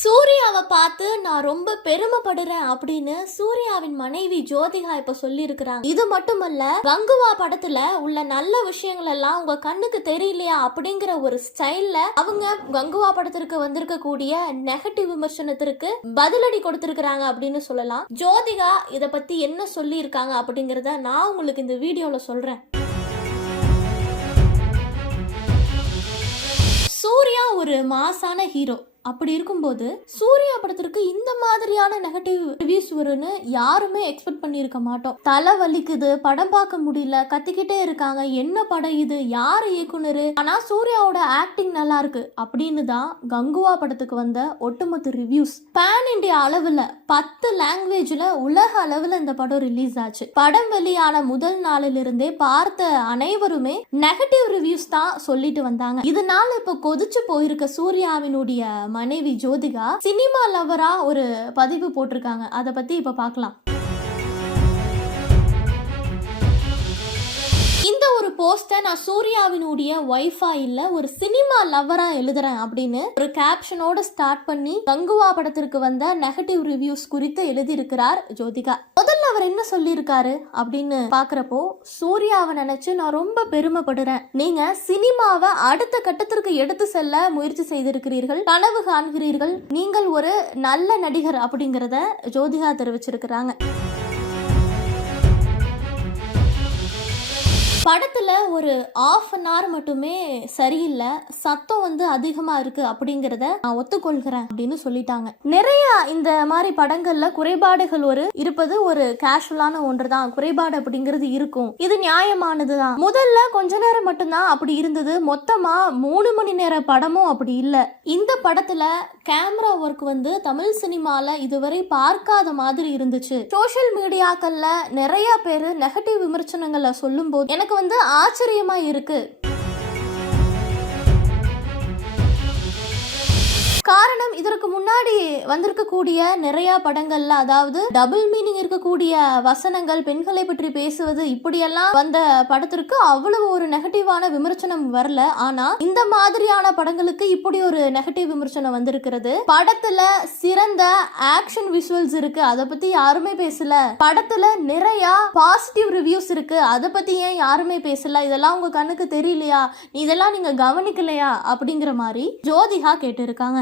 சூர்யாவை பார்த்து நான் ரொம்ப பெருமைப்படுறேன் அப்படின்னு சூர்யாவின் மனைவி ஜோதிகா இப்ப சொல்லியிருக்கிறாங்க. இது மட்டுமல்ல கங்குவா படத்துல உள்ள நல்ல விஷயங்கள் எல்லாம் உங்க கண்ணுக்கு தெரியலையா அப்படிங்கிற ஒரு ஸ்டைல்ல அவங்க கங்குவா படத்திற்கு வந்திருக்கக்கூடிய நெகட்டிவ் விமர்சனத்திற்கு பதிலடி கொடுத்திருக்கிறாங்க அப்படின்னு சொல்லலாம். ஜோதிகா இத பத்தி என்ன சொல்லியிருக்காங்க அப்படிங்கிறத நான் உங்களுக்கு இந்த வீடியோல சொல்றேன். சூர்யா ஒரு மாசான ஹீரோ. அப்படி இருக்கும்போது சூர்யா படத்திற்கு இந்த மாதிரியான நெகட்டிவ் ரிவ்யூஸ் வரும்னு யாருமே எக்ஸ்பெக்ட் பண்ணியிருக்க மாட்டோம். தலை வலிக்குது படம் பார்க்க முடியல கத்திக்கிட்டே இருக்காங்க என்ன படம் இது யார் இயக்குனர்? ஆனா சூர்யாவோட ஆக்டிங் நல்லா இருக்கு. அப்படின்னு தான் கங்குவா படத்துக்கு வந்த ஒட்டுமொத்த ரிவ்யூஸ் பேன் இண்டியா அளவுல பத்து லாங்குவேஜ்ல உலக அளவுல இந்த படம் ரிலீஸ் ஆச்சு. படம் வெளியான முதல் நாளிலிருந்தே பார்த்த அனைவருமே நெகட்டிவ் ரிவ்யூஸ் தான் சொல்லிட்டு வந்தாங்க. இதனால இப்போ கொதிச்சு போயிருக்க சூர்யாவினுடைய மனைவி ஜோதிகா சினிமா லவரா ஒரு பதிவு போட்டிருக்காங்க. அதை பத்தி இப்ப பார்க்கலாம் போஸ்ட்டை போஸ்டை நான் சூர்யாவினுடைய ஒய்ஃபா இல்ல ஒரு சினிமா லவ்வரா எழுதுறேன் அப்படின்னு ஒரு கேப்ஷனோட ஸ்டார்ட் பண்ணி கங்குவா படத்திற்கு வந்த நெகட்டிவ் ரிவ்யூஸ் குறித்து எழுதியிருக்கிறார் ஜோதிகா. முதல்ல அவர் என்ன சொல்லியிருக்காரு அப்படின்னு பாக்குறப்போ சூர்யாவை நினைச்சு நான் ரொம்ப பெருமைப்படுறேன். நீங்க சினிமாவை அடுத்த கட்டத்திற்கு எடுத்து செல்ல முயற்சி செய்திருக்கிறீர்கள் கனவு காண்கிறீர்கள் நீங்கள் ஒரு நல்ல நடிகர் அப்படிங்கிறத ஜோதிகா தெரிவிச்சிருக்கிறாங்க. படத்தில் ஒரு ஆஃப் அன் ஹவர் மட்டுமே சரியில்லை சத்தம் வந்து அதிகமாக இருக்குது அப்படிங்கிறத நான் ஒத்துக்கொள்கிறேன் அப்படின்னு சொல்லிட்டாங்க. நிறைய இந்த மாதிரி படங்களில் குறைபாடுகள் ஒரு இருப்பது ஒரு கேஷுவலான ஒன்று தான் குறைபாடு அப்படிங்கிறது இருக்கும். இது நியாயமானது தான் முதல்ல கொஞ்ச நேரம் மட்டும்தான் அப்படி இருந்தது. மொத்தமாக மூணு மணி நேர படமும் அப்படி இல்லை. இந்த படத்தில் கேமரா ஒர்க் வந்து தமிழ் சினிமாவில் இதுவரை பார்க்காத மாதிரி இருந்துச்சு. சோஷியல் மீடியாக்களில் நிறைய பேர் நெகட்டிவ் விமர்சனங்களை சொல்லும்போது எனக்கு வந்து ஆச்சரியமா இருக்கு. முன்னாடி வந்திருக்கக்கூடிய நிறைய படங்கள்ல அதாவது டபுள் மீனிங் இருக்கக்கூடிய வசனங்கள் பெண்களை பற்றி பேசுவது இப்படியெல்லாம் வந்த படத்திற்கு அவ்வளவு ஒரு நெகட்டிவான விமர்சனம் வரல. ஆனா இந்த மாதிரியான படங்களுக்கு இப்படி ஒரு நெகட்டிவ் விமர்சனம் வந்திருக்கிறது. படத்துல சிறந்த ஆக்ஷன் விஷுவல்ஸ் இருக்கு. அதை பத்தி யாருமே பேசல. படத்துல நிறைய பாசிட்டிவ் ரிவ்யூஸ் இருக்கு. அதை பத்தி ஏன் யாருமே பேசல? இதெல்லாம் உங்க கண்ணுக்கு தெரியலையா? இதெல்லாம் நீங்க கவனிக்கலையா? அப்படிங்கிற மாதிரி ஜோதிகா கேட்டிருக்காங்க.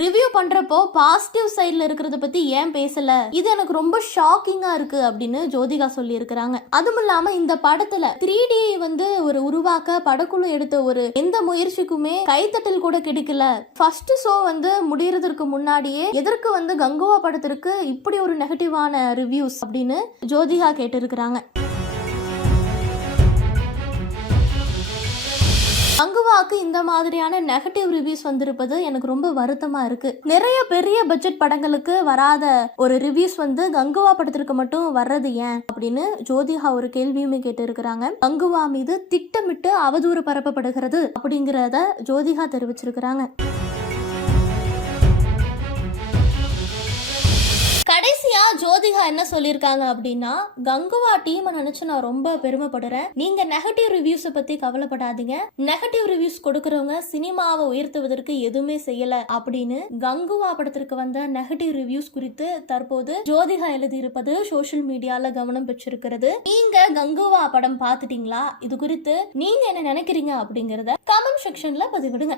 ரிவ்யூ பண்றப்போ பாசிட்டிவ் சைடில் இருக்கிறத பத்தி ஏன் பேசல? இது எனக்கு ரொம்ப ஷாக்கிங்கா இருக்கு அப்படின்னு ஜோதிகா சொல்லி இருக்கிறாங்க அதுவும் இல்லாம இந்த படத்துல த்ரீ டி வந்து ஒரு உருவாக்க படக்குழு எடுத்த ஒரு எந்த முயற்சிக்குமே கைத்தட்டல் கூட கிடைக்கல. ஃபர்ஸ்ட் ஷோ வந்து முடியறதுக்கு முன்னாடியே எதற்கு வந்து கங்குவா படத்திற்கு இப்படி ஒரு நெகட்டிவான ரிவ்யூஸ் அப்படின்னு ஜோதிகா கேட்டிருக்கிறாங்க. அங்குவாக்கு இந்த மாதிரியான நெகட்டிவ் ரிவ்யூஸ் வந்திருப்பது எனக்கு ரொம்ப வருத்தமா இருக்கு. நிறைய பெரிய பட்ஜெட் படங்களுக்கு வராத ஒரு ரிவ்யூஸ் வந்து கங்குவா படத்திற்கு மட்டும் வர்றது ஏன் அப்படின்னு ஜோதிகா ஒரு கேள்வியுமே கேட்டு இருக்கிறாங்க கங்குவா மீது திட்டமிட்டு அவதூறு பரப்பப்படுகிறது அப்படிங்கிறத ஜோதிகா தெரிவிச்சிருக்கிறாங்க. ஜோதிகா என்ன சொல்லியிருக்காங்க அப்படின்னா கங்குவா டீமை நினைச்சு நான் ரொம்ப பெருமைப்படுறேன். நீங்க நெகட்டிவ் ரிவ்யூஸை பத்தி கவலைப்படாதீங்க. நெகட்டிவ் ரிவ்யூஸ் கொடுக்கறவங்க சினிமாவை உயர்த்துவதற்கு எதுவுமே செய்யல அப்படின்னு கங்குவா படத்திற்கு வந்த நெகட்டிவ் ரிவ்யூஸ் குறித்து தற்போது ஜோதிகா எழுதியிருப்பது சோஷியல் மீடியால கவனம் பெற்றிருக்கிறது. நீங்க கங்குவா படம் பார்த்துட்டீங்களா? இது குறித்து நீங்க என்ன நினைக்கிறீங்க அப்படிங்கறத கமெண்ட் செக்ஷன்ல பதிவிடுங்க.